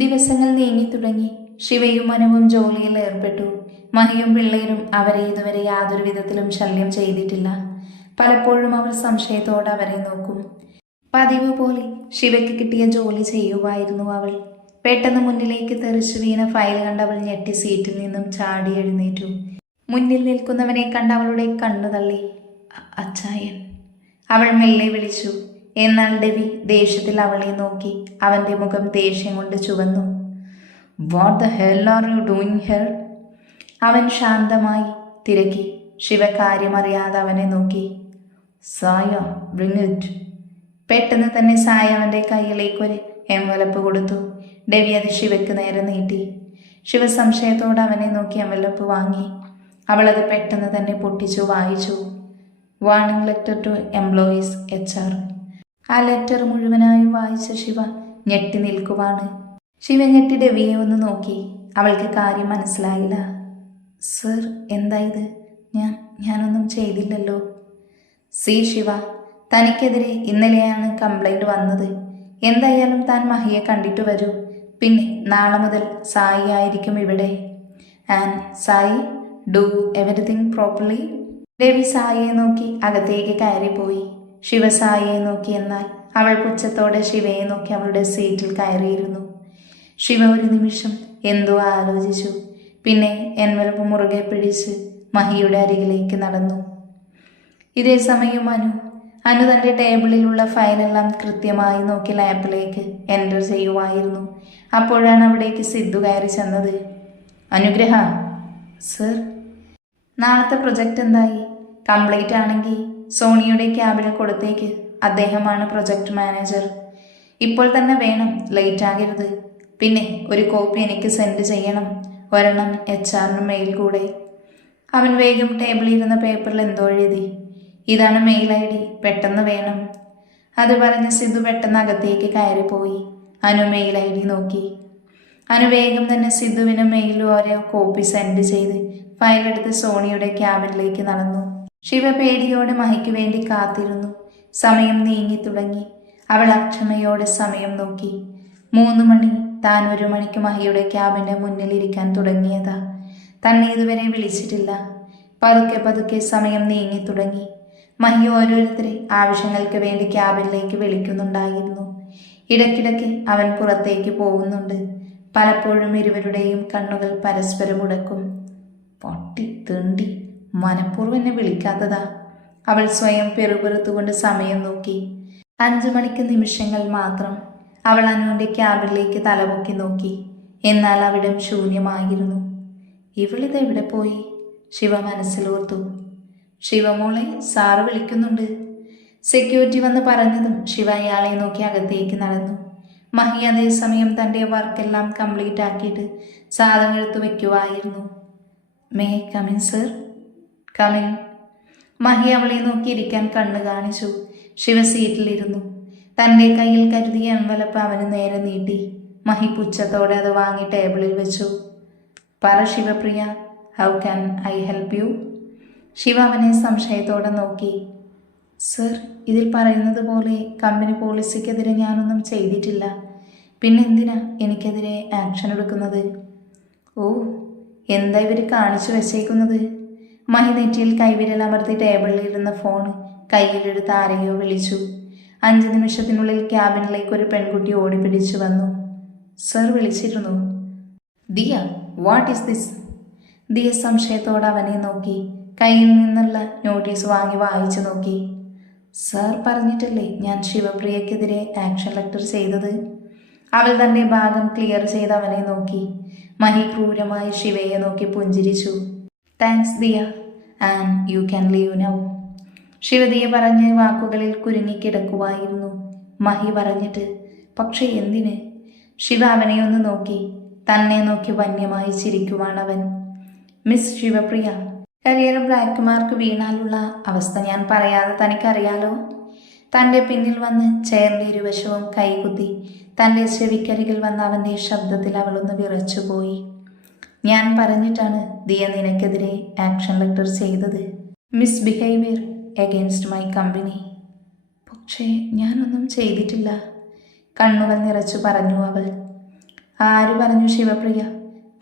ദിവസങ്ങൾ നീങ്ങി തുടങ്ങി. ശിവയും മനവും ജോലിയിൽ ഏർപ്പെട്ടു. മഹിയും പിള്ളേരും അവരെ ഇതുവരെ യാതൊരു വിധത്തിലും ശല്യം ചെയ്തിട്ടില്ല. പലപ്പോഴും അവർ സംശയത്തോടെ അവരെ നോക്കും. പതിവ് പോലെ ശിവയ്ക്ക് കിട്ടിയ ജോലി ചെയ്യുമായിരുന്നു അവൾ. പെട്ടെന്ന് മുന്നിലേക്ക് തെറിച്ചു വീണ ഫയൽ കണ്ട് അവൾ ഞെട്ടി സീറ്റിൽ നിന്നും ചാടി എഴുന്നേറ്റു. മുന്നിൽ നിൽക്കുന്നവനെ കണ്ട് അവളുടെ കണ്ണു തള്ളി അച്ചായൻ അവൾ മെല്ലെ വിളിച്ചു. എന്നാൽ ഡെവി ദേഷ്യത്തിൽ അവളെ നോക്കി അവന്റെ മുഖം ദേഷ്യം കൊണ്ട് ചുവന്നു. What the hell are you doing her അവൻ ശാന്തമായി തിരക്കി ശിവ കാര്യമറിയാതെ അവനെ നോക്കി. സായ ബ്രിങ് ഇറ്റ് പെട്ടെന്ന് തന്നെ സായ അവന്റെ കയ്യിലേക്ക് ഒരു എംവലപ്പ് കൊടുത്തു. ഡെവി അത് ശിവയ്ക്ക് നേരെ നീട്ടി. ശിവ സംശയത്തോടെ അവനെ നോക്കി എംവലപ്പ് വാങ്ങി. അവളത് പെട്ടെന്ന് തന്നെ പൊട്ടിച്ചു വായിച്ചു. Warning letter to employees H R ആ ലെറ്റർ മുഴുവനായും വായിച്ച ശിവ ഞെട്ടി നിൽക്കുവാണ്. ശിവ ഞെട്ടി ഡെവിയെ ഒന്ന് നോക്കി. അവൾക്ക് കാര്യം മനസ്സിലായില്ല. സർ എന്താ ഇത്? ഞാൻ ഞാനൊന്നും ചെയ്തില്ലല്ലോ. സി ശിവ. തനിക്കെതിരെ ഇന്നലെയാണ് കംപ്ലൈന്റ് വന്നത്. എന്തായാലും താൻ മഹിയെ കണ്ടിട്ട് വരൂ. പിന്നെ നാളെ മുതൽ സായി ആയിരിക്കും ഇവിടെ. And Sai do everything properly? Ravi സായിയെ നോക്കി അകത്തേക്ക് കയറിപ്പോയി. ശിവ സായിയെ നോക്കി എന്നാൽ അവൾ പുച്ഛത്തോടെ ശിവയെ നോക്കി അവളുടെ സീറ്റിൽ കയറിയിരുന്നു. ശിവ ഒരു നിമിഷം എന്തോ ആലോചിച്ചു. പിന്നെ എൻവലപ്പ് മുറുകെ പിടിച്ച് മഹിയുടെ അരികിലേക്ക് നടന്നു. ഇതേ സമയം അനു അനു തന്റെ ടേബിളിലുള്ള ഫയലെല്ലാം കൃത്യമായി നോക്കി ലാപ്പിലേക്ക് എന്റർ ചെയ്യുമായിരുന്നു അപ്പോഴാണ് അവിടേക്ക് സിദ്ധു കയറി ചെന്നത്. അനുഗ്രഹ സർ. നാളത്തെ പ്രൊജക്റ്റ് എന്തായി? കംപ്ലീറ്റ് ആണെങ്കിൽ സോണിയുടെ ക്യാബിന് കൊടുത്തേക്ക് അദ്ദേഹമാണ് പ്രൊജക്ട് മാനേജർ. ഇപ്പോൾ തന്നെ വേണം ലേറ്റ് ആകരുത്. പിന്നെ ഒരു കോപ്പി എനിക്ക് സെൻഡ് ചെയ്യണം ഒരെണ്ണം എച്ച് ആറിന് മെയിൽ കൂടെ. അവൻ വേഗം ടേബിളിൽ ഇരുന്ന പേപ്പറിൽ എന്തോ എഴുതി. ഇതാണ് മെയിൽ ഐ ഡി പെട്ടെന്ന് വേണം. അത് പറഞ്ഞ് സിദ്ധു പെട്ടെന്ന് അകത്തേക്ക് കയറിപ്പോയി. അനു മെയിൽ ഐ ഡി നോക്കി. അനു വേഗം തന്നെ സിദ്ധുവിന് മെയിൽ ഓരോ കോപ്പി സെൻഡ് ചെയ്ത് ഫയലെടുത്ത് സോണിയുടെ ക്യാബിനിലേക്ക് നടന്നു. ശിവ മഹയ്ക്കു മഹിക്ക് വേണ്ടി കാത്തിരുന്നു. സമയം നീങ്ങി തുടങ്ങി. അവൾ അക്ഷമയോടെ സമയം നോക്കി. മൂന്ന് മണി. താൻ ഒരു മണിക്ക് മഹിയുടെ ക്യാബിന്റെ മുന്നിലിരിക്കാൻ തുടങ്ങിയതാ. തന്നെ ഇതുവരെ വിളിച്ചിട്ടില്ല. പതുക്കെ പതുക്കെ സമയം നീങ്ങി തുടങ്ങി. മഹി ഓരോരുത്തരെ ആവശ്യങ്ങൾക്ക് വേണ്ടി ക്യാബിനിലേക്ക് വിളിക്കുന്നുണ്ടായിരുന്നു. ഇടയ്ക്കിടയ്ക്ക് അവൻ പുറത്തേക്ക് പോകുന്നുണ്ട്. പലപ്പോഴും ഇരുവരുടെയും കണ്ണുകൾ പരസ്പരം ഉടക്കും. പൊട്ടി തിണ്ടി. മനഃപൂർവം എന്നെ വിളിക്കാത്തതാ. അവൾ സ്വയം പെറുപെറുത്തുകൊണ്ട് സമയം നോക്കി. അഞ്ചു മണിക്ക് നിമിഷങ്ങൾ മാത്രം അവൾ അനുവിന്റെ ക്യാബിനിലേക്ക് തലപൊക്കി നോക്കി. എന്നാൽ അവിടം ശൂന്യമായിരുന്നു. ഇവളിത് എവിടെ പോയി? ശിവ മനസ്സിലോർത്തു. ശിവമോളെ സാറ് വിളിക്കുന്നുണ്ട്. സെക്യൂരിറ്റി വന്ന് പറഞ്ഞതും ശിവ അയാളെ നോക്കി അകത്തേക്ക് നടന്നു. മഹി അതേസമയം തന്റെ വർക്കെല്ലാം കംപ്ലീറ്റ് ആക്കിയിട്ട് സാധനം എടുത്തു വെക്കുമായിരുന്നു may come in sir. Come in Mahi അവളെ നോക്കിയിരിക്കാൻ കണ്ണു കാണിച്ചു. ശിവ സീറ്റിലിരുന്നു. തന്റെ കയ്യിൽ കരുതിയ എൻവലപ്പ് അവന് നേരെ നീട്ടി. മഹി പുച്ഛത്തോടെ അത് വാങ്ങി ടേബിളിൽ വെച്ചു. പറ Shivapriya how can I help you Shiva അവനെ സംശയത്തോടെ നോക്കി. സർ ഇതിൽ പറയുന്നത് പോലെ കമ്പനി പോളിസിക്കെതിരെ ഞാനൊന്നും ചെയ്തിട്ടില്ല. പിന്നെ എന്തിനാ എനിക്കെതിരെ ആക്ഷൻ എടുക്കുന്നത്? ഓ എന്താ ഇവർ കാണിച്ചു വെച്ചേക്കുന്നത്? മഹി നെറ്റിയിൽ ടേബിളിൽ ഇരുന്ന ഫോൺ കയ്യിലെടുത്ത് ആരെയോ വിളിച്ചു. അഞ്ച് നിമിഷത്തിനുള്ളിൽ ക്യാബിനിലേക്ക് ഒരു പെൺകുട്ടി ഓടിപ്പിടിച്ചു വന്നു. സർ വിളിച്ചിരുന്നു. Diya what is this? Diya സംശയത്തോടെ അവനെ നോക്കി കയ്യിൽ നിന്നുള്ള നോട്ടീസ് വാങ്ങി വായിച്ചു നോക്കി. സർ പറഞ്ഞിട്ടല്ലേ ഞാൻ ശിവപ്രിയക്കെതിരെ ആക്ഷൻ ലെറ്റർ ചെയ്തത്? അവൾ തന്റെ ഭാഗം ക്ലിയർ ചെയ്ത് അവനെ നോക്കി. മഹി ക്രൂരമായി ശിവയെ നോക്കി പുഞ്ചിരിച്ചു. Thanks Diya and you can leave now ശിവദിയ പറഞ്ഞ വാക്കുകളിൽ കുരുങ്ങിക്കിടക്കുവായിരുന്നു. മഹി പറഞ്ഞിട്ട് പക്ഷേ എന്തിന്? ശിവ അവനെ ഒന്ന് നോക്കി. തന്നെ നോക്കി വന്യമായി ചിരിക്കുവാണ് അവൻ miss Shivapriya career black mark വീണാലുള്ള അവസ്ഥ ഞാൻ പറയാതെ തനിക്കറിയാലോ? തന്റെ പിന്നിൽ വന്ന് ചെയറിന്റെ ഇരുവശവും കൈകുത്തി. തന്റെ ചെവിക്കരികിൽ വന്ന അവന്റെ ശബ്ദത്തിൽ അവളൊന്ന് വിറച്ചുപോയി. ഞാൻ പറഞ്ഞിട്ടാണ് ദിയ നിനക്കെതിരെ ആക്ഷൻ ലെറ്റർ ചെയ്തത്. Misbehaviour against my company പക്ഷേ ഞാനൊന്നും ചെയ്തിട്ടില്ല. കണ്ണുകൾ നിറച്ചു പറഞ്ഞു അവൾ. ആര് പറഞ്ഞു ശിവപ്രിയ?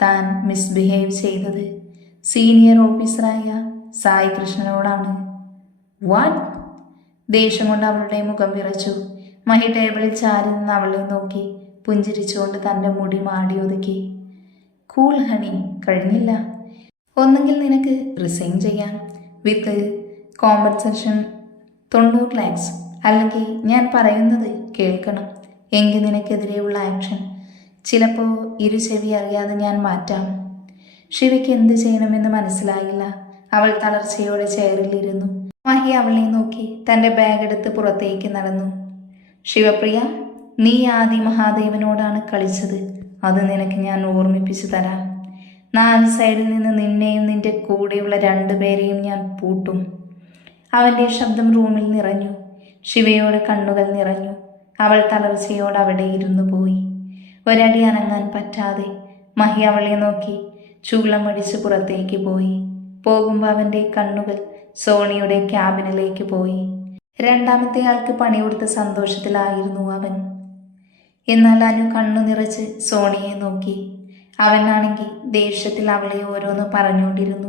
താൻ മിസ്ബിഹേവ് ചെയ്തത്. സീനിയർ ഓഫീസറായ സായി കൃഷ്ണനോടാണ്. വാട്ട് ദേഷ്യം കൊണ്ട് അവളുടെ മുഖം വിറച്ചു. മഹി ടേബിളിൽ ചാരി നിന്ന് അവളെ നോക്കി പുഞ്ചിരിച്ചുകൊണ്ട് തന്റെ മുടി മാടി ഒതുക്കി. കൂൾ ഹണി കഴിഞ്ഞില്ല. ഒന്നെങ്കിൽ നിനക്ക് റിസൈൻ ചെയ്യാം. വിത്ത് കോമ്പൻസേഷൻ തൊണ്ണൂറ് ലാക്സ് അല്ലെങ്കിൽ ഞാൻ പറയുന്നത് കേൾക്കണം. എങ്കിൽ നിനക്കെതിരെയുള്ള ആക്ഷൻ ചിലപ്പോൾ ഇരു ചെവി അറിയാതെ ഞാൻ മാറ്റാം. ശിവയ്ക്ക് എന്ത് ചെയ്യണമെന്ന് മനസ്സിലായില്ല. അവൾ തളർച്ചയോടെ ചെയറിലിരുന്നു മഹി അവളെ നോക്കി തന്റെ ബാഗ് എടുത്ത് പുറത്തേക്ക് നടന്നു. ശിവപ്രിയ നീ ആദി മഹാദേവനോടാണ് കളിച്ചത്. അത് നിനക്ക് ഞാൻ ഓർമ്മിപ്പിച്ചു തരാം. നാല് സൈഡിൽ നിന്ന് നിന്നെയും നിന്റെ കൂടെയുള്ള രണ്ടുപേരെയും ഞാൻ പൂട്ടും. അവന്റെ ശബ്ദം റൂമിൽ നിറഞ്ഞു. ശിവയോട് കണ്ണുകൾ നിറഞ്ഞു. അവൾ തളർച്ചയോട് അവിടെ ഇരുന്നു പോയി. ഒരടി അനങ്ങാൻ പറ്റാതെ മഹി അവളെ നോക്കി ചൂളമടിച്ച് പുറത്തേക്ക് പോയി. പോകുമ്പോൾ അവന്റെ കണ്ണുകൾ സോണിയുടെ ക്യാബിനിലേക്ക് പോയി. രണ്ടാമത്തെ ആൾക്ക് പണി കൊടുത്ത സന്തോഷത്തിലായിരുന്നു അവൻ. എന്നാൽ അനു കണ്ണു നിറച്ച് സോണിയെ നോക്കി. അവനാണെങ്കിൽ ദേഷ്യത്തിൽ അവളെ ഓരോന്ന് പറഞ്ഞുകൊണ്ടിരുന്നു.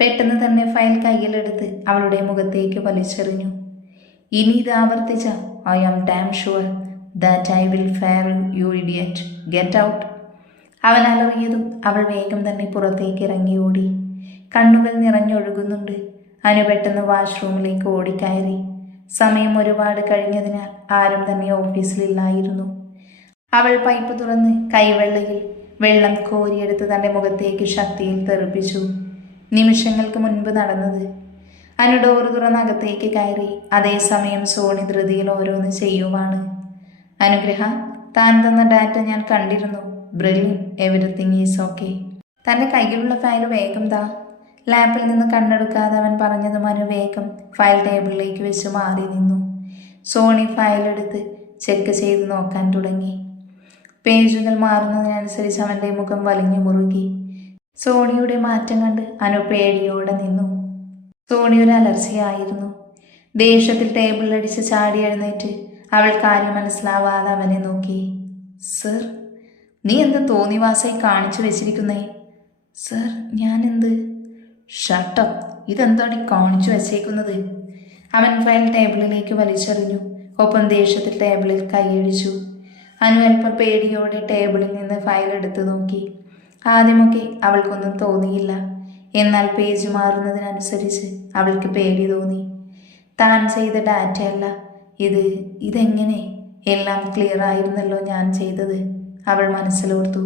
പെട്ടെന്ന് തന്നെ ഫയൽ കയ്യിലെടുത്ത് അവളുടെ മുഖത്തേക്ക് വലിച്ചെറിഞ്ഞു. ഇനി ഇത് ആവർത്തിച്ച I am damn sure that I will fire you idiot. Get out. അവൻ അലറിയതും അവൾ വേഗം തന്നെ പുറത്തേക്ക് ഇറങ്ങി ഓടി. കണ്ണുകൾ നിറഞ്ഞൊഴുകുന്നുണ്ട്. അനു പെട്ടെന്ന് വാഷ്റൂമിലേക്ക് ഓടിക്കയറി. സമയം ഒരുപാട് കഴിഞ്ഞതിനാൽ ആരും തന്നെ ഓഫീസിലില്ലായിരുന്നു. അവൾ പൈപ്പ് തുറന്ന് കൈവെള്ളയിൽ വെള്ളം കോരിയെടുത്ത് തന്റെ മുഖത്തേക്ക് ശക്തിയിൽ തെറിപ്പിച്ചു. നിമിഷങ്ങൾക്ക് മുൻപ് നടന്നത്. അനു ഡോറ് തുറന്ന് അകത്തേക്ക് കയറി അതേസമയം സോണി ധൃതിയിൽ ഓരോന്ന് ചെയ്യുവാണ്. അനുഗ്രഹ താൻ തന്ന ഡാറ്റ ഞാൻ കണ്ടിരുന്നു. ബ്രില്യൻ എവരിത്തിങ് ഈസ് ഓക്കെ തന്റെ കയ്യിലുള്ള ഫയൽ വേഗം താ. ലാപ്പിൽ നിന്ന് കണ്ണെടുക്കാതെ അവൻ പറഞ്ഞതും അനു വേഗം ഫയൽ ടേബിളിലേക്ക് വെച്ച് മാറി നിന്നു. സോണി ഫയൽ എടുത്ത് ചെക്ക് ചെയ്ത് നോക്കാൻ തുടങ്ങി. പേജുകൾ മാറുന്നതിനനുസരിച്ച് അവന്റെ മുഖം വലിഞ്ഞു മുറുകി. സോണിയുടെ മാറ്റം കണ്ട് അനു പേടിയോടെ നിന്നു. സോണി ഒരു അലർച്ചയായിരുന്നു. ദേഷ്യത്തിൽ ടേബിളിലടിച്ച് ചാടി എഴുന്നേറ്റ് അവൾ കാര്യം മനസ്സിലാവാതെ അവനെ നോക്കി. സർ നീ എന്ത് തോന്നിവാസായി കാണിച്ചു വെച്ചിരിക്കുന്നേ? സർ ഞാനെന്ത്? ഷട്ടം ഇതെന്താണ് കാണിച്ചു വെച്ചേക്കുന്നത്? അവൻ ഫയൽ ടേബിളിലേക്ക് വലിച്ചെറിഞ്ഞു. ഒപ്പം ദേഷ്യത്തിൽ ടേബിളിൽ കൈയടിച്ചു അനു അല്പം പേടിയോടെ ടേബിളിൽ നിന്ന് ഫയൽ എടുത്തു നോക്കി. ആദ്യമൊക്കെ അവൾക്കൊന്നും തോന്നിയില്ല. എന്നാൽ പേജ് മാറുന്നതിനനുസരിച്ച് അവൾക്ക് പേടി തോന്നി. താൻ ചെയ്ത ഡാറ്റയല്ല ഇത് ഇതെങ്ങനെ? എല്ലാം ക്ലിയർ ആയിരുന്നല്ലോ ഞാൻ ചെയ്തത്. അവൾ മനസ്സിലോർത്തു.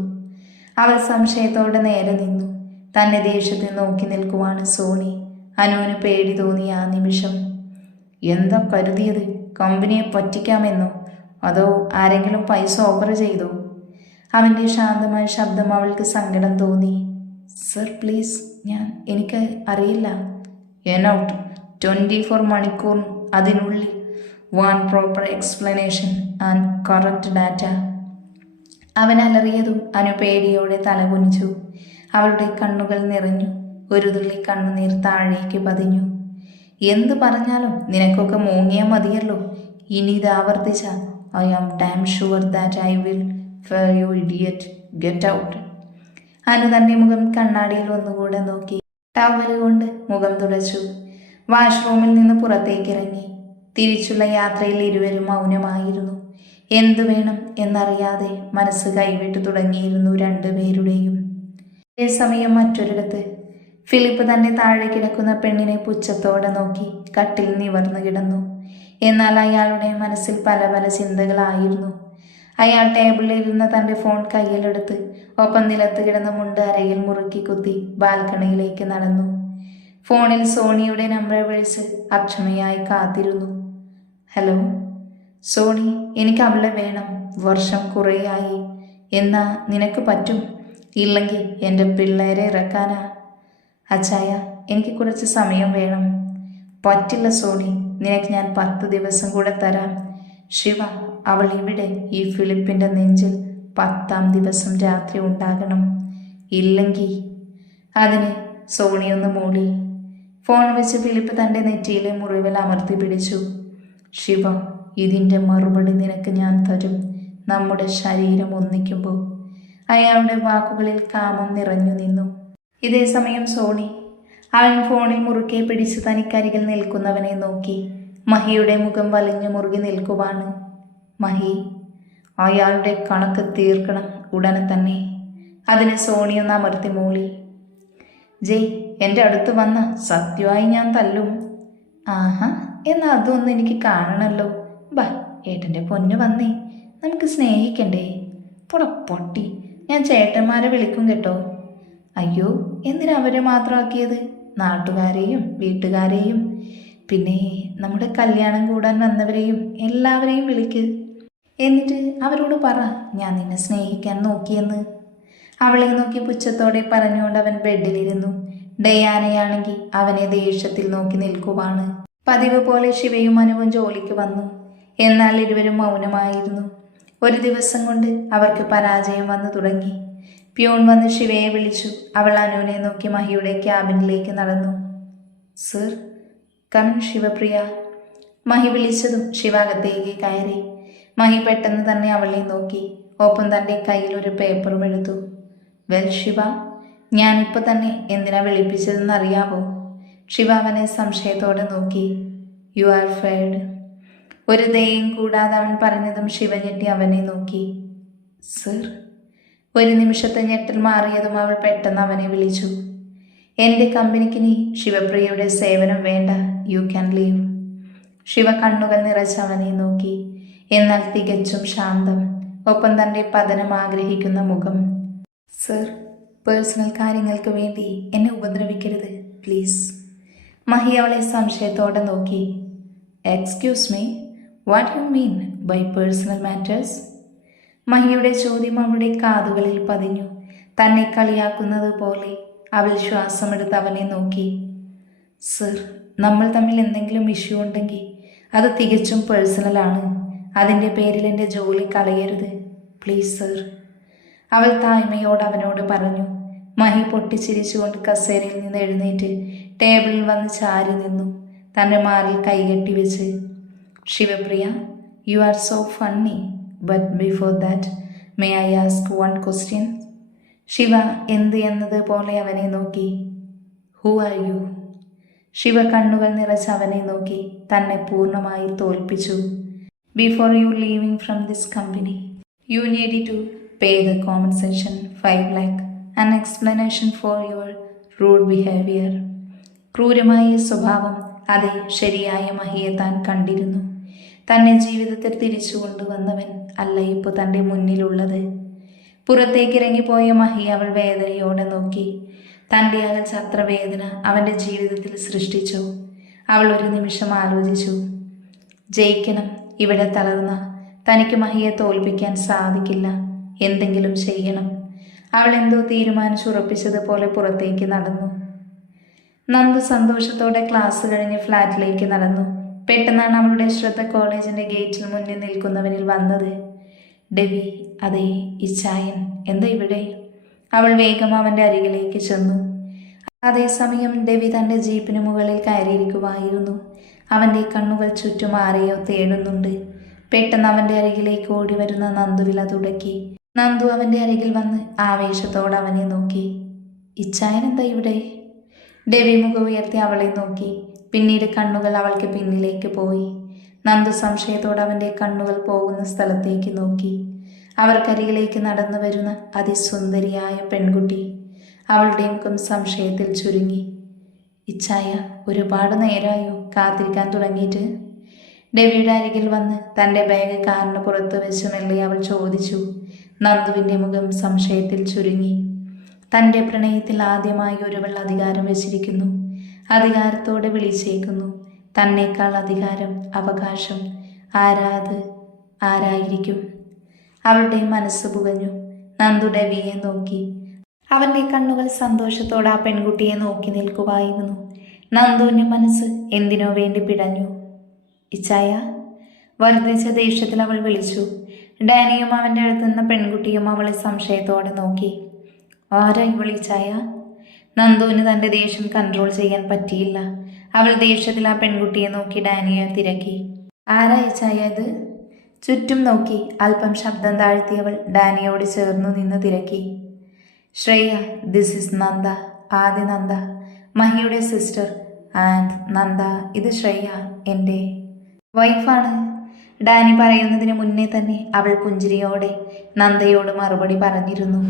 അവൾ സംശയത്തോടെ നേരെ നിന്നു. തന്നെ ദേഷ്യത്തിൽ നോക്കി നിൽക്കുവാണ് സോണി. അനുവിന് പേടി തോന്നി ആ നിമിഷം. എന്താ കരുതിയത്? കമ്പനിയെ പറ്റിക്കാമെന്നോ? അതോ ആരെങ്കിലും പൈസ ഓഫർ ചെയ്തോ? അവന്റെ ശാന്തമായ ശബ്ദം അവൾക്ക് സങ്കടം തോന്നി. സർ പ്ലീസ് ഞാൻ എനിക്ക് അറിയില്ല. എൻ ഔട്ട് ട്വന്റി ഫോർ മണിക്കൂർ അതിനുള്ളിൽ. One proper explanation and correct data അവൻ അലറിയതും അനു പേടിയോടെ തലകുനിച്ചു. അവളുടെ കണ്ണുകൾ നിറഞ്ഞു. ഒരു തുള്ളി കണ്ണുനീർ താഴേക്ക് പതിഞ്ഞു. എന്ത് പറഞ്ഞാലും നിനക്കൊക്കെ മൂങ്ങിയാൽ മതിയല്ലോ. ഇനി ഇത് ആവർത്തിച്ച I am damn sure that I will fire you idiot get out Anu തന്റെ മുഖം കണ്ണാടിയിൽ ഒന്നുകൂടെ നോക്കി. ടവൽ കൊണ്ട് മുഖം തുടച്ചു. വാഷ്റൂമിൽ നിന്ന് പുറത്തേക്ക് ഇറങ്ങി. തിരിച്ചുള്ള യാത്രയിൽ ഇരുവരും മൗനമായിരുന്നു. എന്തു വേണം എന്നറിയാതെ മനസ്സ് കൈവിട്ടു തുടങ്ങിയിരുന്നു രണ്ടുപേരുടെയും. അതേസമയം മറ്റൊരിടത്ത് ഫിലിപ്പ് തന്നെ താഴെ കിടക്കുന്ന പെണ്ണിനെ പുച്ഛത്തോടെ നോക്കി കട്ടിൽ നിവർന്നു കിടന്നു. എന്നാൽ അയാളുടെ മനസ്സിൽ പല പല ചിന്തകളായിരുന്നു. അയാൾ ടേബിളിൽ ഇരുന്ന തന്റെ ഫോൺ കയ്യിലെടുത്ത് ഒപ്പം നിലത്ത് കിടന്ന മുണ്ട് അരയിൽ മുറുക്കി കുത്തി ബാൽക്കണിയിലേക്ക് നടന്നു. ഫോണിൽ സോണിയുടെ നമ്പർ വിളിച്ച് അക്ഷമയായി കാത്തിരുന്നു. ഹലോ സോണി എനിക്ക് അവളെ വേണം. വർഷം കുറേയായി. എന്നാ നിനക്ക് പറ്റും? ഇല്ലെങ്കിൽ എന്റെ പിള്ളേരെ ഇറക്കാനാ? അച്ചായ എനിക്ക് കുറച്ച് സമയം വേണം. പറ്റില്ല സോണി. നിനക്ക് ഞാൻ പത്ത് ദിവസം കൂടെ തരാം. ശിവ അവൾ ഇവിടെ ഈ ഫിലിപ്പിന്റെ നെഞ്ചിൽ പത്താം ദിവസം രാത്രി ഉണ്ടാകണം. ഇല്ലെങ്കിൽ അതിന് സോണി ഒന്ന് മൂളി ഫോൺ വെച്ച് ഫിലിപ്പ് തന്റെ നെറ്റിയിലെ മുറിവിൽ അമർത്തി പിടിച്ചു. ശിവ ഇതിന്റെ മറുപടി നിനക്ക് ഞാൻ തരും. നമ്മുടെ ശരീരം ഒന്നിക്കുമ്പോൾ. അയാളുടെ വാക്കുകളിൽ കാമം നിറഞ്ഞു നിന്നു. ഇതേ സമയം സോണി അവൻ ഫോണിൽ മുറുക്കെ പിടിച്ച് തനിക്കരികിൽ നിൽക്കുന്നവനെ നോക്കി. മഹിയുടെ മുഖം വലിഞ്ഞു മുറുകി നിൽക്കുവാണ്. മഹി അയാളുടെ കണക്ക് തീർക്കണം ഉടനെ തന്നെ. അതിന് സോണി ഒന്ന് അമർത്തി മൂളി. ജയ് എന്റെ അടുത്ത് വന്ന സത്യമായി ഞാൻ തല്ലും. ആഹാ എന്നാൽ അതൊന്നും എനിക്ക് കാണണമല്ലോ ബാ ഏട്ടന്റെ പൊന്നു വന്നേ നമുക്ക് സ്നേഹിക്കണ്ടേ. പൊട പൊട്ടി. ഞാൻ ചേട്ടന്മാരെ വിളിക്കും കേട്ടോ. അയ്യോ എന്തിനാ അവരെ മാത്രമാക്കിയത്? നാട്ടുകാരെയും വീട്ടുകാരെയും പിന്നെ നമ്മുടെ കല്യാണം കൂടാൻ വന്നവരെയും എല്ലാവരെയും വിളിക്ക്. എന്നിട്ട് അവരോട് പറ ഞാൻ നിന്നെ സ്നേഹിക്കാൻ നോക്കിയെന്ന്. അവളെ നോക്കി പുച്ഛത്തോടെ പറഞ്ഞുകൊണ്ട് അവൻ ബെഡിലിരുന്നു. ഡയാനയാണെങ്കിൽ അവനെ ദേഷ്യത്തിൽ നോക്കി നിൽക്കുവാണ്. പതിവ് പോലെ ശിവയും അനുവും ജോലിക്ക് വന്നു. എന്നാൽ ഇരുവരും മൗനമായിരുന്നു. ഒരു ദിവസം കൊണ്ട് അവർക്ക് പരാജയം വന്നു തുടങ്ങി. പ്യൂൺ വന്ന് ശിവയെ വിളിച്ചു. അവൾ അനുവിനെ നോക്കി മഹിയുടെ ക്യാബിനിലേക്ക് നടന്നു. Sir come in Shivapriya. Mahi വിളിച്ചതും Shiva അകത്തേക്ക് കയറി. മഹി പെട്ടെന്ന് തന്നെ അവളെ നോക്കി. ഒപ്പം തന്റെ കയ്യിൽ ഒരു പേപ്പറും എടുത്തു. വെൽ ശിവ ഞാനിപ്പോൾ തന്നെ എന്തിനാ വിളിപ്പിച്ചതെന്ന് അറിയാവോ? ശിവ അവനെ സംശയത്തോടെ നോക്കി. യു ആർ ഫെയർഡ് ഒരു ദയും കൂടാതെ അവൻ പറഞ്ഞതും ശിവ ഞെട്ടി അവനെ നോക്കി. സർ ഒരു നിമിഷത്തെ ഞെട്ടൽ മാറിയതും അവൾ പെട്ടെന്ന് അവനെ വിളിച്ചു. എന്റെ കമ്പനിക്ക് നീ ശിവപ്രിയയുടെ സേവനം വേണ്ട. യു ക്യാൻ ലീവ് ശിവ കണ്ണുകൾ നിറച്ച് അവനെ നോക്കി. എന്നാൽ തികച്ചും ശാന്തം. ഒപ്പം തന്റെ പതനം ആഗ്രഹിക്കുന്ന മുഖം. സർ പേഴ്സണൽ കാര്യങ്ങൾക്ക് വേണ്ടി എന്നെ ഉപദ്രവിക്കരുത് പ്ലീസ്. മഹി അവളെ സംശയത്തോടെ നോക്കി. Excuse me what you mean by personal matters? മഹിയുടെ ചോദ്യം അവളുടെ കാതുകളിൽ പതിഞ്ഞു. തന്നെ കളിയാക്കുന്നത് പോലെ അവൾ ശ്വാസമെടുത്ത് അവനെ നോക്കി. സർ നമ്മൾ തമ്മിൽ എന്തെങ്കിലും ഇഷ്യൂ ഉണ്ടെങ്കിൽ അത് തികച്ചും പേഴ്സണലാണ് അതിന്റെ പേരിൽ എന്റെ ജോലി കളയരുത്. പ്ലീസ് സർ അവൾ തായ്മയോട് അവനോട് പറഞ്ഞു. മഹി പൊട്ടിച്ചിരിച്ചുകൊണ്ട് കസേരയിൽ നിന്ന് എഴുന്നേറ്റ് ടേബിളിൽ വന്ന് ചാരി നിന്നു. തന്റെ മാറിൽ കൈകെട്ടി വെച്ച്. Shivapriya you are so funny but before that may I ask one question Shiva എന്ത് എന്നതുപോലെ അവനെ നോക്കി. ഹൂ ആർ യു ശിവ കണ്ണുകൾ നിറച്ച് അവനെ നോക്കി. തന്നെ പൂർണമായി തോൽപ്പിച്ചു. Before you leaving from this company you need to pay the compensation five lakh and explanation for your rude behaviour ക്രൂരമായ സ്വഭാവം അതെ ശരിയായ മഹിയെ താൻ കണ്ടിരുന്നു. തന്നെ ജീവിതത്തിൽ തിരിച്ചു കൊണ്ടുവന്നവൻ അല്ല ഇപ്പോൾ തന്റെ മുന്നിലുള്ളത്. പുറത്തേക്ക് ഇറങ്ങിപ്പോയ മഹി അവൾ വേദനയോടെ നോക്കി. തന്റെ അകച്ചത്ര വേദന അവന്റെ ജീവിതത്തിൽ സൃഷ്ടിച്ചു. അവൾ ഒരു നിമിഷം ആലോചിച്ചു. ജയിക്കണം ഇവിടെ തളർന്ന. തനിക്ക് മഹിയെ തോൽപ്പിക്കാൻ സാധിക്കില്ല. എന്തെങ്കിലും ചെയ്യണം. അവൾ എന്തോ തീരുമാനിച്ചുറപ്പിച്ചതുപോലെ പുറത്തേക്ക് നടന്നു. നന്ദു സന്തോഷത്തോടെ ക്ലാസ് കഴിഞ്ഞ് ഫ്ലാറ്റിലേക്ക് നടന്നു. പെട്ടെന്നാണ് അവളുടെ ശ്രദ്ധ കോളേജിന്റെ ഗേറ്റിന് മുന്നിൽ നിൽക്കുന്നവനിൽ വന്നത്. ഡെവി അതെ ഇച്ചായൻ എന്താ ഇവിടെ? അവൾ വേഗം അവന്റെ അരികിലേക്ക് ചെന്നു. അതേസമയം ഡെവി തന്റെ ജീപ്പിന് മുകളിൽ കയറിയിരിക്കുമായിരുന്നു. അവന്റെ കണ്ണുകൾ ചുറ്റും ആരെയോ തേടുന്നുണ്ട്. പെട്ടെന്ന് അവന്റെ അരികിലേക്ക് ഓടി വരുന്ന നന്ദുവില തുടക്കി. നന്ദു അവന്റെ അരികിൽ വന്ന് ആവേശത്തോടെ അവനെ നോക്കി. ഇച്ചായൻ എന്താ ഇവിടെ? ഡെവി മുഖം ഉയർത്തി അവളെ നോക്കി. പിന്നീട് കണ്ണുകൾ അവൾക്ക് പിന്നിലേക്ക് പോയി. നന്ദു സംശയത്തോടെ അവന്റെ കണ്ണുകൾ പോകുന്ന സ്ഥലത്തേക്ക് നോക്കി. അവർക്കരികിലേക്ക് നടന്നു വരുന്ന അതിസുന്ദരിയായ പെൺകുട്ടി അവളുടെ മുഖം സംശയത്തിൽ ചുരുങ്ങി. ഇച്ഛായ ഒരുപാട് നേരമായോ? കാത്തിരിക്കാൻ തുടങ്ങിയിട്ട്? ഡെവിയുടെ അരികിൽ വന്ന് തന്റെ ബാഗ് കാറിന് പുറത്ത് വെച്ച് മെല്ലെ അവൾ ചോദിച്ചു. നന്ദുവിന്റെ മുഖം സംശയത്തിൽ ചുരുങ്ങി. തന്റെ പ്രണയത്തിൽ ആദ്യമായി ഒരുവൾ അധികാരം വെച്ചിരിക്കുന്നു. അധികാരത്തോടെ വിളിച്ചേക്കുന്നു. തന്നേക്കാൾ അധികാരം അവകാശം ആരാത് ആരായിരിക്കും? അവളുടെ മനസ്സ് പുകഞ്ഞു. നന്ദു ഡെവിയെ നോക്കി. അവന്റെ കണ്ണുകൾ സന്തോഷത്തോടെ ആ പെൺകുട്ടിയെ നോക്കി നിൽക്കുവായിരുന്നു. നന്ദുവിന്റെ മനസ്സ് എന്തിനോ വേണ്ടി പിടഞ്ഞു. ഇച്ചായ വർദ്ധിച്ച ദേഷ്യത്തിൽ അവൾ വിളിച്ചു. ഡാനിയും അവന്റെ അടുത്ത് നിന്ന പെൺകുട്ടിയും അവളെ സംശയത്തോടെ നോക്കി. ആരാ വിളിച്ചായ? നന്ദുവിന് തന്റെ ദേഷ്യം കൺട്രോൾ ചെയ്യാൻ പറ്റിയില്ല. അവൾ ദേഷ്യത്തിൽ ആ പെൺകുട്ടിയെ നോക്കി ഡാനിയ തിരക്കി. ആരാ ചായ ഇത്? ചുറ്റും നോക്കി. അല്പം ശബ്ദം താഴ്ത്തിയവൾ ഡാനിയോട് ചേർന്നു നിന്ന് തിരക്കി. Shreya this is Nanda. ആദ്യ നന്ദ. മഹിയുടെ സിസ്റ്റർ ആൻഡ് നന്ദ ഇത് ശ്രേയ എന്റെ വൈഫാണ് ഡാനി പറയുന്നതിന് മുന്നേ തന്നെ അവൾ പുഞ്ചിരിയോടെ നന്ദയോട് മറുപടി പറഞ്ഞിരുന്നു.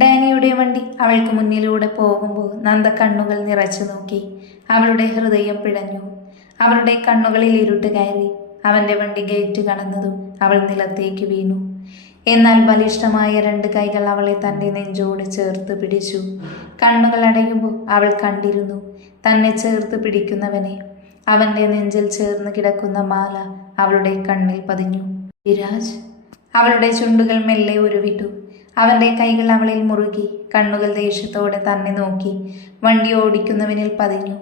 ഡാനിയുടെ വണ്ടി അവൾക്ക് മുന്നിലൂടെ പോകുമ്പോൾ നന്ദ കണ്ണുകൾ നിറച്ചു നോക്കി. അവളുടെ ഹൃദയം പിടഞ്ഞു. അവളുടെ കണ്ണുകളിൽ ഇരുട്ട് കയറി. അവന്റെ വണ്ടി ഗേറ്റ് കടന്നതും അവൾ നിലത്തേക്ക് വീണു. എന്നാൽ ബലിഷ്ഠമായ രണ്ട് കൈകൾ അവളെ തന്റെ നെഞ്ചോട് ചേർത്ത് പിടിച്ചു. കണ്ണുകൾ അടയുമ്പോൾ അവൾ കണ്ടിരുന്നു. തന്നെ ചേർത്ത് പിടിക്കുന്നവനെ. അവന്റെ നെഞ്ചിൽ ചേർന്ന് കിടക്കുന്ന മാല അവളുടെ കണ്ണിൽ പതിഞ്ഞു. വിരാജ് അവളുടെ ചുണ്ടുകൾ മെല്ലെ ഉരുവിട്ടു. അവളുടെ കൈകൾ അവളിൽ മുറുകി കണ്ണുകൾ ദേഷ്യത്തോടെ തന്നെ നോക്കി വണ്ടി ഓടിക്കുന്നവനിൽ പതിഞ്ഞു.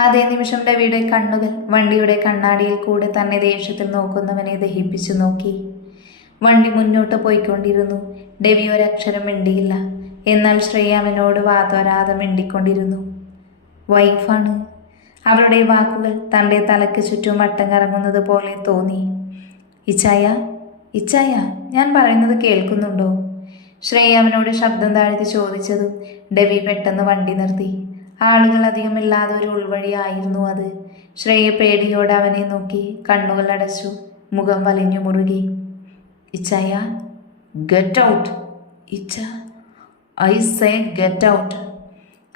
അതേ നിമിഷം രവിയുടെ കണ്ണുകൾ വണ്ടിയുടെ കണ്ണാടിയിൽ കൂടെ തന്നെ ദേഷ്യത്തിൽ നോക്കുന്നവനെ ദഹിപ്പിച്ചു നോക്കി. വണ്ടി മുന്നോട്ട് പോയിക്കൊണ്ടിരുന്നു. ഡെവി ഒരക്ഷരം മിണ്ടിയില്ല. എന്നാൽ ശ്രേയ അവനോട് വാതോരാതെ മിണ്ടിക്കൊണ്ടിരുന്നു. വൈഫാണ്. അവളുടെ വാക്കുകൾ തന്റെ തലയ്ക്ക് ചുറ്റും വട്ടം കറങ്ങുന്നത് പോലെ തോന്നി. ഇച്ചായ ഇച്ചായ ഞാൻ പറയുന്നത് കേൾക്കുന്നുണ്ടോ? ശ്രേയ അവനോട് ശബ്ദം താഴ്ത്തി ചോദിച്ചതും ഡെവി പെട്ടെന്ന് വണ്ടി നിർത്തി. ആളുകൾ അധികമില്ലാതെ ഒരു ഉൾവഴിയായിരുന്നു അത്. ശ്രേയ പേടിയോടെ അവനെ നോക്കി കണ്ണുകൾ അടച്ചു മുഖം വലിഞ്ഞു മുറുകി. ഇച്ചായ ഗെറ്റ് ഔട്ട് ഇച്ച ഐ സേ ഗെറ്റ് ഔട്ട്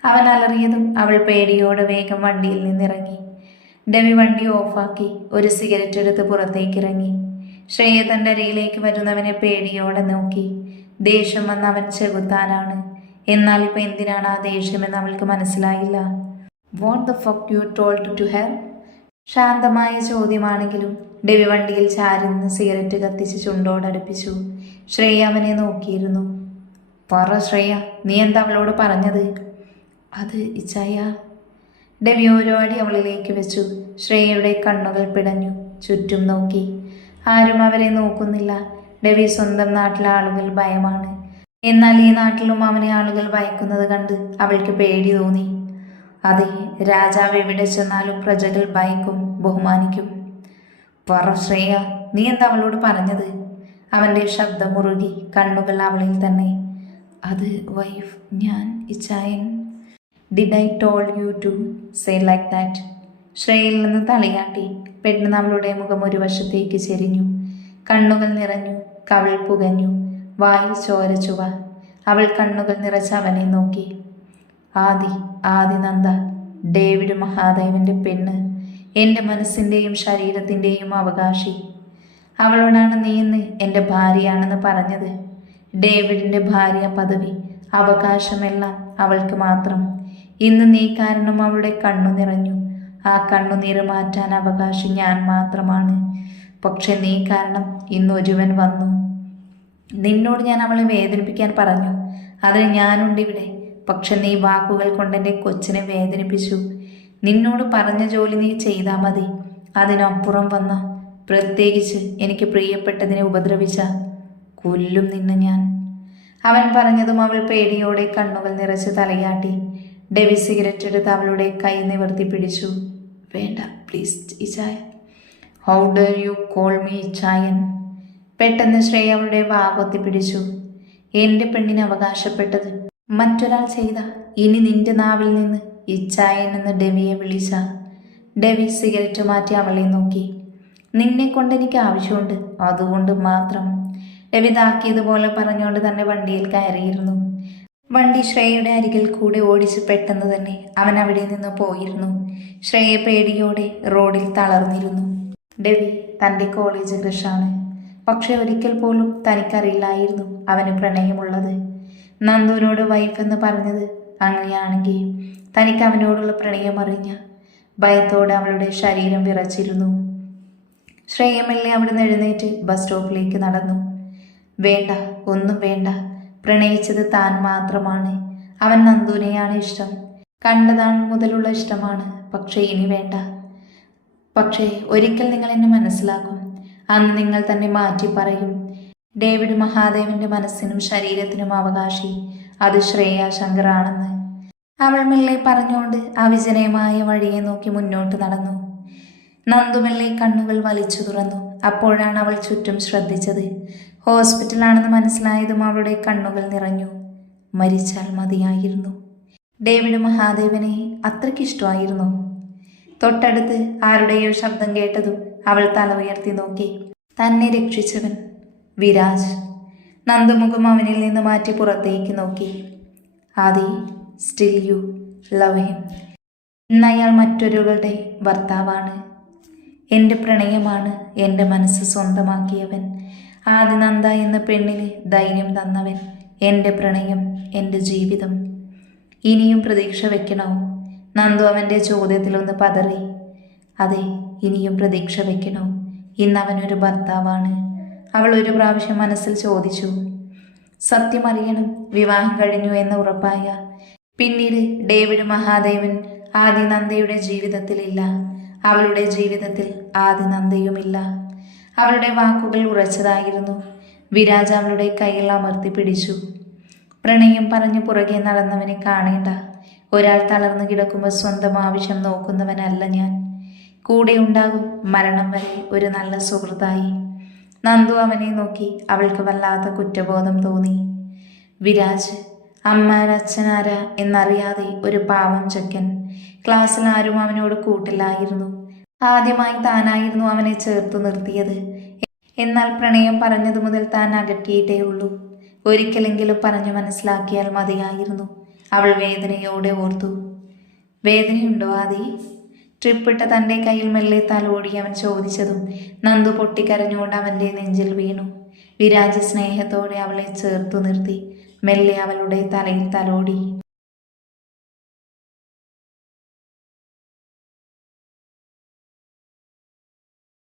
അവൻ അലറിയതും അവൾ പേടിയോടെ വേഗം വണ്ടിയിൽ നിന്നിറങ്ങി. ഡെവി വണ്ടി ഓഫാക്കി ഒരു സിഗരറ്റ് എടുത്ത് പുറത്തേക്ക് ഇറങ്ങി ശ്രേയ തന്റെ അരികിലേക്ക് വരുന്നവനെ പേടിയോടെ നോക്കി. ദേഷ്യം വന്ന് അവൻ ചെകുത്താനാണ്. എന്നാൽ ഇപ്പൊ എന്തിനാണ് ആ ദേഷ്യമെന്ന് അവൾക്ക് മനസ്സിലായില്ല. What the fuck you told to her ശാന്തമായ ചോദ്യമാണെങ്കിലും ഡെവി വണ്ടിയിൽ ചാരുന്ന് സിഗരറ്റ് കത്തിച്ച് ചുണ്ടോടടുപ്പിച്ചു ശ്രേയ അവനെ നോക്കിയിരുന്നു. പറ ശ്രേയ നീ എന്താ അവളോട് പറഞ്ഞത്? അത് ഇച്ചായ. ഡെവി ഓരോ അടി അവളിലേക്ക് വെച്ചു. ശ്രേയയുടെ കണ്ണുകൾ പിടഞ്ഞു. ചുറ്റും നോക്കി. ആരും അവരെ നോക്കുന്നില്ല. ഡെവി സ്വന്തം നാട്ടിലെ ആളുകൾ ഭയമാണ്. എന്നാൽ ഈ നാട്ടിലും അവനെ ആളുകൾ ഭയക്കുന്നത് കണ്ട് അവൾക്ക് പേടി തോന്നി. അതെ രാജാവ് എവിടെ ചെന്നാലും പ്രജകൾ ഭയക്കും ബഹുമാനിക്കും. പറ ശ്രേയ നീ എന്താ അവളോട് പറഞ്ഞത്? അവന്റെ ശബ്ദം മുറുകി കണ്ണുകൾ അവളിൽ തന്നെ. അത് വൈഫ് ഞാൻ ഇച്ചായൻ. Did I told you to say like that ശ്രേയയിൽ നിന്ന് തലയാട്ടി. പെട്ടെന്ന് അവളുടെ മുഖം ഒരു വശത്തേക്ക് ചെരിഞ്ഞു. കണ്ണുകൾ നിറഞ്ഞു കവിൾ പുകഞ്ഞു വായിൽ ചോര ചുവ. അവൾ കണ്ണുകൾ നിറച്ച് അവനെ നോക്കി. ആദി ആദി നന്ദ ഡേവിഡ് മഹാദേവന്റെ പെണ്ണ് എന്റെ മനസ്സിന്റെയും ശരീരത്തിന്റെയും അവകാശി. അവളോടാണ് നീ ഇന്ന് എന്റെ ഭാര്യയാണെന്ന് പറഞ്ഞത്. ഡേവിഡിന്റെ ഭാര്യ പദവി അവകാശമെല്ലാം അവൾക്ക് മാത്രം. ഇന്ന് നീ കാരണം അവളുടെ കണ്ണു നിറഞ്ഞു. ആ കണ്ണുനീര് മാറ്റാൻ അവകാശി ഞാൻ മാത്രമാണ്. പക്ഷെ നീ കാരണം ഇന്ന് ഒരുവൻ വന്നു. നിന്നോട് ഞാൻ അവളെ വേദനിപ്പിക്കാൻ പറഞ്ഞു. അതിന് ഞാനുണ്ട് ഇവിടെ. പക്ഷെ നീ വാക്കുകൾ കൊണ്ട് എന്റെ കൊച്ചിനെ വേദനിപ്പിച്ചു. നിന്നോട് പറഞ്ഞ ജോലി നീ ചെയ്താൽ മതി. അതിനപ്പുറം വന്ന പ്രത്യേകിച്ച് എനിക്ക് പ്രിയപ്പെട്ടതിനെ ഉപദ്രവിച്ച കൊല്ലും നിന്നെ ഞാൻ. അവൻ പറഞ്ഞതും അവൾ പേടിയോടെ കണ്ണുകൾ നിറച്ച് തലയാട്ടി. ഡെവി സിഗരറ്റ് എടുത്ത് അവളുടെ കൈ നിവർത്തി പിടിച്ചു. വേണ്ട. പ്ലീസ് ഇച്ചായ how dare you call me ഇച്ചായൻ പെട്ടെന്ന് ശ്രേയ അവളുടെ പിടിച്ചു. എന്റെ പെണ്ണിന് അവകാശപ്പെട്ടത്. മറ്റൊരാൾ ചെയ്ത. ഇനി നിന്റെ നാവിൽ നിന്ന് ഇച്ചായൻ എന്ന് ഡെവിയെ വിളിച്ച. ഡെവി സിഗരറ്റ് മാറ്റി അവളെ നോക്കി. നിന്നെ കൊണ്ട് എനിക്ക് ആവശ്യമുണ്ട്. അതുകൊണ്ട് മാത്രം. ഡെവി താക്കിയതുപോലെ പറഞ്ഞുകൊണ്ട് തന്നെ വണ്ടിയിൽ കയറിയിരുന്നു. വണ്ടി ശ്രേയയുടെ അരികിൽ കൂടെ ഓടിച്ച് പെട്ടെന്ന് തന്നെ അവൻ അവിടെ നിന്ന് പോയിരുന്നു. ശ്രേയ പേടിയോടെ റോഡിൽ തളർന്നിരുന്നു. ഡെവി തന്റെ കോളേജ് ക്രഷാണ്. പക്ഷെ ഒരിക്കൽ പോലും തനിക്കറിയില്ലായിരുന്നു അവന് പ്രണയമുള്ളത്. നന്ദുവിനോട് വൈഫ് എന്ന് പറഞ്ഞത് അങ്ങനെയാണെങ്കിൽ തനിക്ക് അവനോടുള്ള പ്രണയം അറിഞ്ഞ ഭയത്തോടെ അവളുടെ ശരീരം വിറച്ചിരുന്നു. ശ്രേയമല്ലേ നിന്ന് എഴുന്നേറ്റ് ബസ് സ്റ്റോപ്പിലേക്ക് നടന്നു. വേണ്ട ഒന്നും വേണ്ട. പ്രണയിച്ചത് താൻ മാത്രമാണ്. അവൻ നന്ദുവിനെയാണ് ഇഷ്ടം. കണ്ടതാണ് മുതലുള്ള ഇഷ്ടമാണ്. പക്ഷേ ഇനി വേണ്ട. പക്ഷേ ഒരിക്കൽ നിങ്ങൾ എന്നെ മനസ്സിലാക്കും. അന്ന് നിങ്ങൾ തന്നെ മാറ്റി പറയും. ഡേവിഡ് മഹാദേവന്റെ മനസ്സിനും ശരീരത്തിനും അവകാശി. അത് ശ്രേയ ശങ്കറാണെന്ന്. അവൾ മെല്ലെ പറഞ്ഞുകൊണ്ട് അവിജനയമായ വഴിയെ നോക്കി മുന്നോട്ട് നടന്നു. നന്ദുമെല്ലെ കണ്ണുകൾ വലിച്ചു തുറന്നു. അപ്പോഴാണ് അവൾ ചുറ്റും ശ്രദ്ധിച്ചത്. ഹോസ്പിറ്റലാണെന്ന് മനസ്സിലായതും അവളുടെ കണ്ണുകൾ നിറഞ്ഞു. മരിച്ചാൽ മതിയായിരുന്നു. ഡേവിഡ് മഹാദേവനെ അത്രയ്ക്കിഷ്ടമായിരുന്നു തൊട്ടടുത്ത് ആരുടെയോ ശബ്ദം കേട്ടതും അവൾ തല ഉയർത്തി നോക്കി. തന്നെ രക്ഷിച്ചവൻ. വിരാജ്. നന്ദമുഖം അവനിൽ നിന്ന് മാറ്റി പുറത്തേക്ക് നോക്കി. Adi still you love him ഇന്ന് അയാൾ മറ്റൊരുവളുടെ ഭർത്താവാണ്. എന്റെ പ്രണയമാണ് എന്റെ മനസ്സ് സ്വന്തമാക്കിയവൻ. ആദിനന്ദ എന്ന പെണ്ണിന് ധൈര്യം തന്നവൻ എന്റെ പ്രണയം എന്റെ ജീവിതം. ഇനിയും പ്രതീക്ഷ വെക്കണോ? നന്ദു അവന്റെ ചോദ്യത്തിലൊന്ന് പതറി. അതെ ഇനിയും പ്രതീക്ഷ വെക്കണോ? ഇന്ന് അവനൊരു ഭർത്താവാണ്. അവൾ ഒരു പ്രാവശ്യം മനസ്സിൽ ചോദിച്ചു. സത്യമറിയണം വിവാഹം കഴിഞ്ഞു എന്ന് ഉറപ്പായ. പിന്നീട് ഡേവിഡ് മഹാദേവൻ ആദിനന്ദയുടെ ജീവിതത്തിലില്ല. അവളുടെ ജീവിതത്തിൽ ആദിനന്ദയുമില്ല. അവളുടെ വാക്കുകൾ ഉറച്ചതായിരുന്നു. വിരാജ് അവളുടെ കയ്യിൽ അമർത്തി പിടിച്ചു. പ്രണയം പറഞ്ഞു പുറകെ നടന്നവനെ കാണേണ്ട. ഒരാൾ തളർന്നു കിടക്കുമ്പോൾ സ്വന്തം ആവശ്യം നോക്കുന്നവനല്ല ഞാൻ. കൂടെ ഉണ്ടാകും മരണം വരെ ഒരു നല്ല സുഹൃത്തായി. നന്ദു അവനെ നോക്കി അവൾക്ക് വല്ലാത്ത കുറ്റബോധം തോന്നി. വിരാജ് അമ്മാര അച്ഛനാര എന്നറിയാതെ ഒരു പാവം ചെക്കൻ. ക്ലാസ്സിൽ ആരും അവനോട് കൂട്ടില്ലായിരുന്നു. ആദ്യമായി താനായിരുന്നു അവനെ ചേർത്ത് നിർത്തിയത്. എന്നാൽ പ്രണയം പറഞ്ഞതു മുതൽ താൻ അകറ്റിയിട്ടേ ഉള്ളൂ. ഒരിക്കലെങ്കിലും പറഞ്ഞു മനസ്സിലാക്കിയാൽ മതിയായിരുന്നു. അവൾ വേദനയോടെ ഓർത്തു. വേദനയുണ്ടോ ആദി? ട്രിപ്പിട്ട തന്റെ കയ്യിൽ മെല്ലെ തലോടി അവൻ ചോദിച്ചതും നന്ദു പൊട്ടിക്കരഞ്ഞുകൊണ്ട് അവന്റെ നെഞ്ചിൽ വീണു. വിരാജ സ്നേഹത്തോടെ അവളെ ചേർത്തു നിർത്തി. മെല്ലെ അവളുടെ തലയിൽ തലോടി.